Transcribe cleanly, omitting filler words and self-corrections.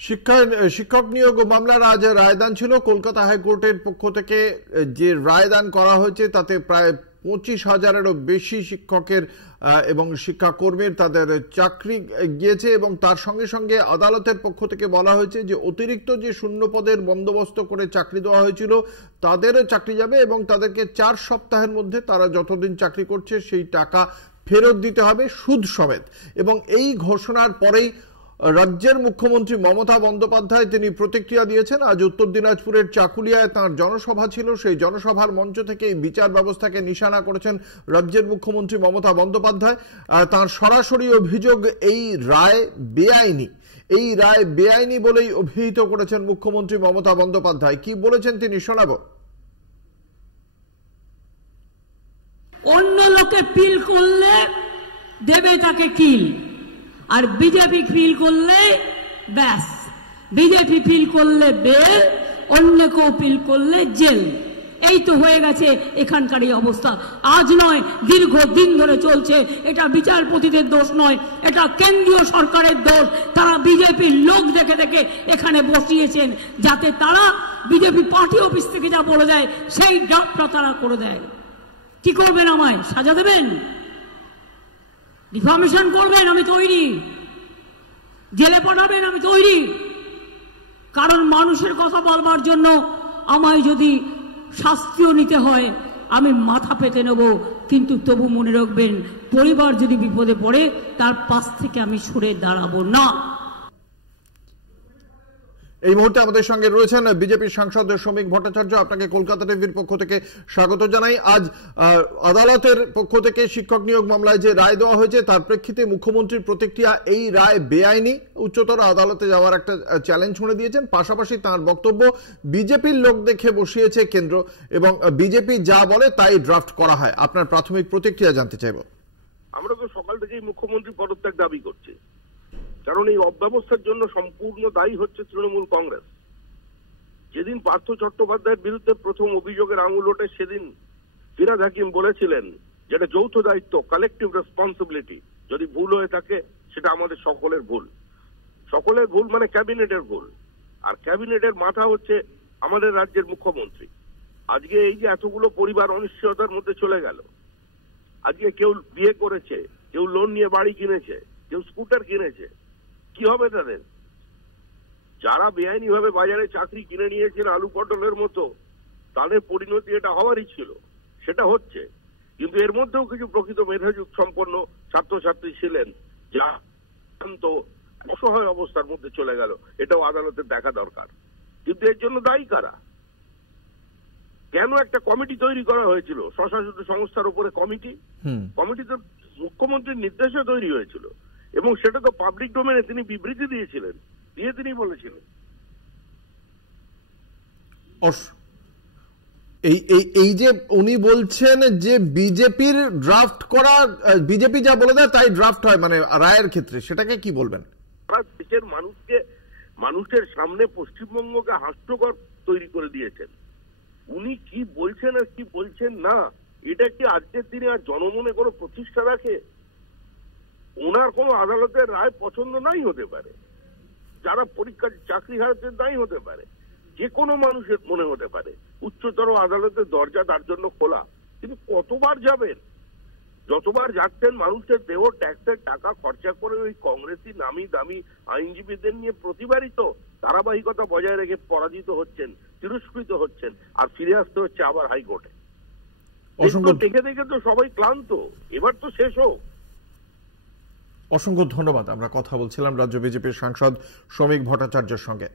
শিক্ষক নিয়োগ মামলার আজ রায়দান ছিল। কলকাতা হাইকোর্টের পক্ষ থেকে যে রায়দান করা হয়েছে তাতে প্রায় 25,000-এরও বেশি শিক্ষকের এবং শিক্ষাকর্মীর তাদের চাকরি গিয়েছে এবং তার সঙ্গে সঙ্গে আদালতের পক্ষ থেকে বলা হয়েছে যে অতিরিক্ত যে শূন্য পদের বন্দোবস্ত করে চাকরি দেওয়া হয়েছিল তাদেরও চাকরি যাবে এবং তাদেরকে 4 সপ্তাহের মধ্যে তারা যতদিন চাকরি করছে সেই টাকা ফেরত দিতে হবে সুদ সমেত। এবং এই ঘোষণার পরেই রাজ্যের মুখ্যমন্ত্রী মমতা বন্দ্যোপাধ্যায় তিনি প্রতিক্রিয়া দিয়েছেন। আজ উত্তর দিনাজপুরের চাকুলিয়ায় তাঁর জনসভা ছিল, সেই জনসভার মঞ্চ থেকে এই বিচার ব্যবস্থাকে নিশানা করেছেন রাজ্যের মুখ্যমন্ত্রী মমতা বন্দ্যোপাধ্যায়। তাঁর সরাসরি অভিযোগ এই রায় বেআইনি, এই রায় বেআইনি বলেই অভিহিত করেছেন মুখ্যমন্ত্রী মমতা বন্দ্যোপাধ্যায়। কি বলেছেন তিনি শোনাবো। অন্য লোকে পিল করলে দেবে তাকে কিল, আর বিজেপি ফিল করলে ব্যাস, বিজেপি ফিল করলে বেল, অন্য কেউ ফিল করলে জেল। এই তো হয়ে গেছে এখানকার এই অবস্থা। আজ নয়, দীর্ঘদিন ধরে চলছে। এটা বিচারপতিদের দোষ নয়, এটা কেন্দ্রীয় সরকারের দোষ। তারা বিজেপির লোক দেখে দেখে এখানে বসিয়েছেন যাতে তারা বিজেপি পার্টি অফিস থেকে যা বলে দেয় সেই ড্রাফটটা তারা করে দেয়। কি করবেন? আমায় সাজা দেবেন? ডিফামেশন করবেন? আমি তৈরি। জেলে পাঠাবেন? আমি তৈরি। কারণ মানুষের কথা বলবার জন্য আমায় যদি শাস্তিও নিতে হয় আমি মাথা পেতে নেব, কিন্তু তবু মনে রাখবেন পরিবার যদি বিপদে পড়ে তার পাশ থেকে আমি সরে দাঁড়াবো না। এই মুহূর্তে আমাদের সঙ্গে রয়েছেন বিজেপির সাংসদ শ্রমিক ভট্টাচার্য। আপনাকে কলকাতা টিভির পক্ষ থেকে স্বাগত জানাই। আজ আদালতের পক্ষ থেকে শিক্ষক নিয়োগ মামলায় যে রায় দেওয়া হয়েছে তার প্রেক্ষিতে মুখ্যমন্ত্রীর প্রতিক্রিয়া, এই রায় বেআইনি, উচ্চতর আদালতে যাওয়ার একটা চ্যালেঞ্জ শুনে দিয়েছেন। পাশাপাশি তার বক্তব্য বিজেপির লোক দেখে বসিয়েছে কেন্দ্র এবং বিজেপি যা বলে তাই ড্রাফট করা হয়। আপনার প্রাথমিক প্রতিক্রিয়া জানতে চাইব। আমরা তো সকাল থেকেই মুখ্যমন্ত্রী পদত্যাগ দাবি করছি, কারণ এই অব্যবস্থার জন্য সম্পূর্ণ দায়ী হচ্ছে তৃণমূল কংগ্রেস। যেদিন পার্থ চট্টোপাধ্যায়ের বিরুদ্ধে প্রথম অভিযোগের আঙুল ওঠে সেদিন ফিরহাদ হাকিম বলেছিলেন যেটা যৌথ দায়িত্ব, কালেকটিভ রেসপন্সিবিলিটি। যদি ভুল হয়ে থাকে সেটা আমাদের সকলের ভুল। সকলের ভুল মানে ক্যাবিনেটের ভুল, আর ক্যাবিনেটের মাথা হচ্ছে আমাদের রাজ্যের মুখ্যমন্ত্রী। আজকে এই যে এতগুলো পরিবার অনিশ্চয়তার মধ্যে চলে গেল, আজকে কেউ বিয়ে করেছে, কেউ লোন নিয়ে বাড়ি কিনেছে, কেউ স্কুটার কিনেছে, কি হবে তাদের? যারা বেআইনি ভাবে বাজারে চাকরি কিনে নিয়েছেন আলু পটলের মতো, তাদের পরিণতি এটা হওয়ারই ছিল, সেটা হচ্ছে। কিন্তু এর মধ্যেও কিছু প্রকৃত মেধাযুগ সম্পন্ন ছাত্রছাত্রী ছিলেন যা তো অসহায় অবস্থার মধ্যে চলে গেল, এটাও আদালতের দেখা দরকার। কিন্তু এর জন্য দায়ী কারা? কেন একটা কমিটি তৈরি করা হয়েছিল, স্বশাসিত সংস্থার উপরে কমিটি? কমিটি তো মুখ্যমন্ত্রীর নির্দেশে তৈরি হয়েছিল এবং সেটা তো পাবলিক ডোমেনে তিনি বিবৃতি দিয়েছিলেন, দিয়ে তিনি বলেছিলেন। এই যে উনি বলছেন যে বিজেপির ড্রাফট করা, বিজেপি যা বলে দেয় তাই ড্রাফট হয়, মানে রায়ের ক্ষেত্রে, সেটাকে কি বলবেন? দেশের মানুষের সামনে পশ্চিমবঙ্গকে হাস্যকর তৈরি করে দিয়েছেন। উনি কি বলছেন আর কি বলছেন না, এটা কি আজকের দিনে আর জনমনে কোনো প্রতিষ্ঠা রাখে? ওনার কোনো আদালতের রায় পছন্দ নাই হতে পারে, যারা পরীক্ষার চাকরি হারাতে দায়ী হতে পারে, যে কোনো মানুষের মনে হতে পারে। উচ্চতর আদালতের দরজা তার জন্য খোলা, কিন্তু কতবার যাবেন? যতবার যাচ্ছেন মানুষের দেহ ট্যাক্সের টাকা খরচা করে ওই কংগ্রেসি নামি দামি আইনজীবীদের নিয়ে প্রতিবারই তো ধারাবাহিকতা বজায় রেখে পরাজিত হচ্ছেন, তিরস্কৃত হচ্ছেন, আর ফিরে আসতে হচ্ছে আবার হাইকোর্টে। দেখে দেখে তো সবাই ক্লান্ত, এবার তো শেষ হোক। অসংখ্য ধন্যবাদ। আমরা কথা বলছিলাম রাজ্য বিজেপির সাংসদ শ্রমিক ভট্টাচার্যের সঙ্গে।